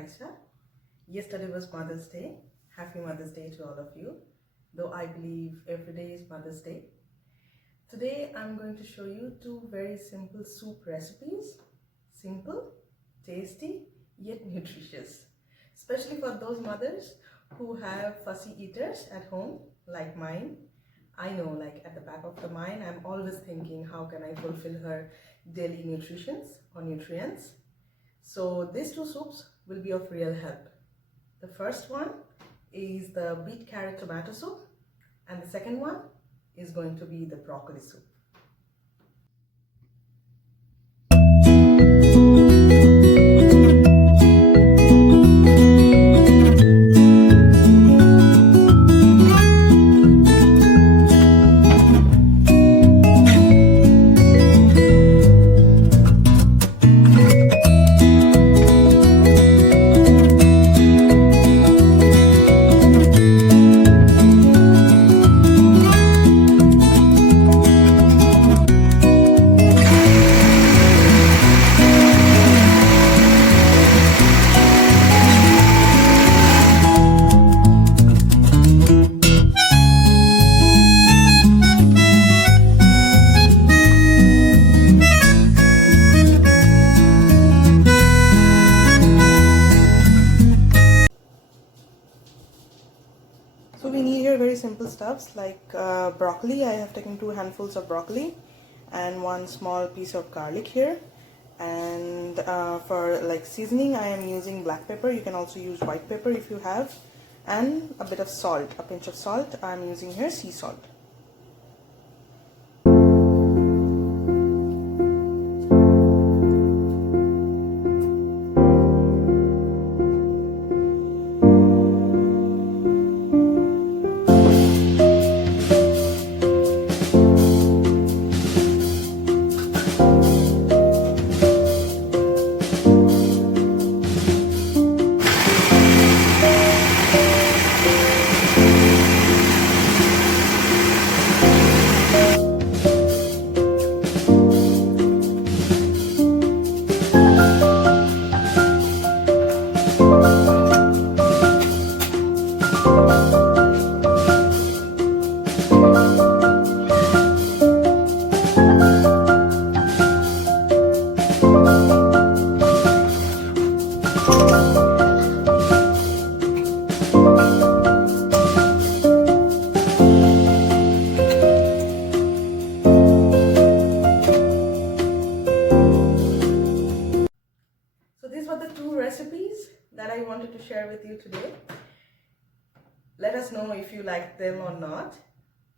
Aisha. Yesterday was Mother's Day. Happy Mother's Day to all of you, though I believe every day is Mother's Day. Today I'm going to show you two very simple soup recipes. Simple, tasty, yet nutritious. Especially for those mothers who have fussy eaters at home like mine. I know, like at the back of the mind, I'm always thinking, how can I fulfill her daily nutrients? So these two soups will be of real help. The first one is the beet carrot tomato soup, and the second one is going to be the broccoli soup. So we need here very simple stuffs like broccoli. I have taken 2 handfuls of broccoli and 1 small piece of garlic here. And for like seasoning, I am using black pepper. You can also use white pepper if you have. And a bit of salt, a pinch of salt. I am using here sea salt. These were the 2 recipes that I wanted to share with you today. Let us know if you like them or not.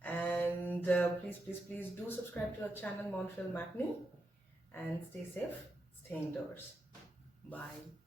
And please do subscribe to our channel Montreal Matinee. And stay safe, stay indoors. Bye.